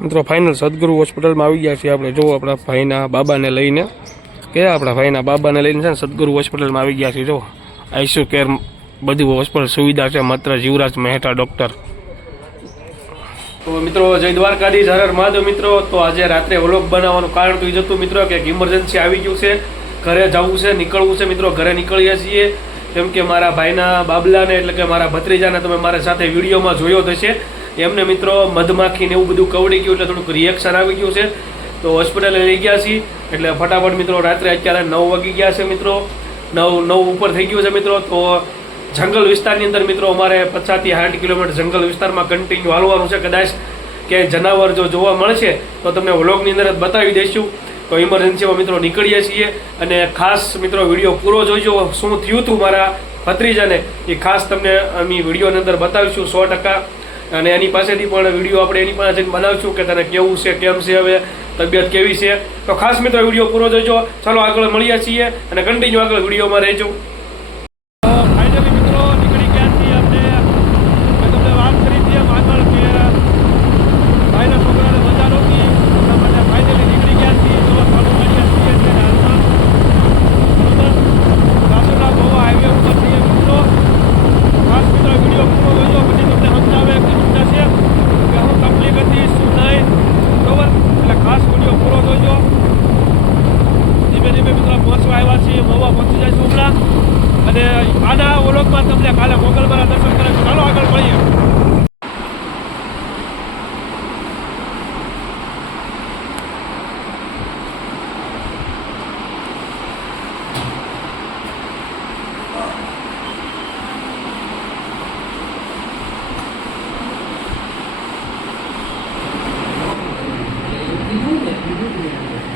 મિત્રો ફાઇનલ સદગુરુ હોસ્પિટલમાં આવી ગયા છીએ આપણે. જો આપણા ભાઈના બાબાને લઈને. કયા આપણા ભાઈના બાબાને લઈને છે ને સદગુરુ હોસ્પિટલમાં આવી ગયા છીએ જો આઈસીયુ કેર બધી હોસ્પિટલ સુવિધા છે, માત્ર જીવરાજ મહેતા ડૉક્ટર. તો મિત્રો, જય દ્વારકાધીશ હરર હર મહાદેવ મિત્રો. તો આજે રાત્રે વ્લોગ બનાવવાનું કારણ તો એ જતું મિત્રો કે ઇમરજન્સી આવી ગયું છે. ઘરે જવું છે, નીકળવું છે મિત્રો, ઘરે નીકળીએ છીએ. કેમ કે મારા ભાઈના બાબલાને, એટલે કે મારા ભત્રીજાને તમે મારા સાથે વિડીયોમાં જોયો હશે. એમને મિત્રો મધમાખીને એવું બધું કવડી ગયું એટલે થોડુંક રિએક્શન આવી ગયું છે. તો હોસ્પિટલે લઈ ગયા છીએ. એટલે ફટાફટ મિત્રો રાત્રે અત્યારે નવ વાગી ગયા છે મિત્રો. નવ નવ ઉપર થઈ ગયું છે મિત્રો. તો જંગલ વિસ્તારની અંદર મિત્રો અમારે પચાસથી સાઠ કિલોમીટર જંગલ વિસ્તારમાં કન્ટિન્યુ હાલવાનું છે. કદાચ કે જનાવર જો જોવા મળશે તો તમને વ્લોગની અંદર જ બતાવી દઈશું. તો ઇમરજન્સીમાં મિત્રો નીકળીએ છીએ અને ખાસ મિત્રો વીડિયો પૂરો જોઈજો શું થયું હતું મારા ભત્રીજાને? એ ખાસ તમને અમે વિડીયોની અંદર બતાવીશું સો ટકા. અને એની પાસેથી પણ વીડિયો આપણે એની પાસે બનાવશું કે તને કેવું છે, કેમ છે હવે, તબિયત કેવી છે. તો ખાસ મિત્રો વીડિયો પૂરો જોઈજો ચાલો આગળ મળીએ છીએ અને કન્ટિન્યુ આગળ વિડીયોમાં રહેજો. ફાઇનલી મિત્રો, નીકળી ગયા છીએ આપણે. મેં તમને વાત કરી હતી આગળ ભાઈના છોકરાને મજા નહોતી એટલા માટે ફાઇનલી નીકળી ગયા છીએ તો ચાલુ કર્યા છીએ અત્યારે હાલમાં બરોબર રાજુલા ગોવા હાઈવે ઉપર છીએ મિત્રો ખાસ મિત્રો વીડિયો પૂરો જોજો પછી તમને સમજાવે કે સમજાશે કે શું તકલીફ હતી શું નહીં બરોબર એટલે ખાસ વીડિયો પૂરો જોજો ધીમે મિત્રો પહોંચવા આવ્યા છીએ, મોવા પહોંચી જઈશું હમણાં અને આના ઓલોકમાં તમને કાલે મોગલમાના દર્શન કરે ચાલો આગળ મળીએ. पाँच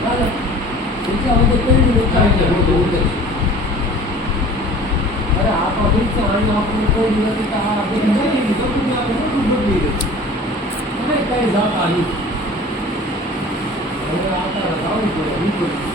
ગમે ને પાણી પડે તો બીજા બધે પેલી ઉતારી દે મોટું ઉતરે અરે આ તો ઠીક છે આને આપણને કોઈ નથી તો આ તમે કઈ જાત આવી હવે આતા જાવું પડે નીકળે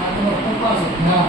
આ તમારો પપ્પા છે હા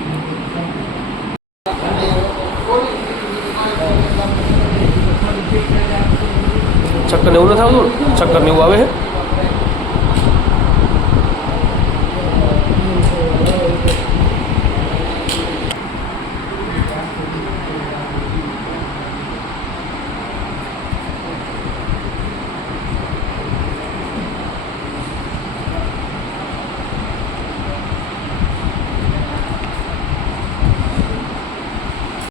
કરું ગરડા ગરડા ઈ આ આ કરી દે. ચક્કર ને એવું નથી આવતું ને ને એવું આવે છે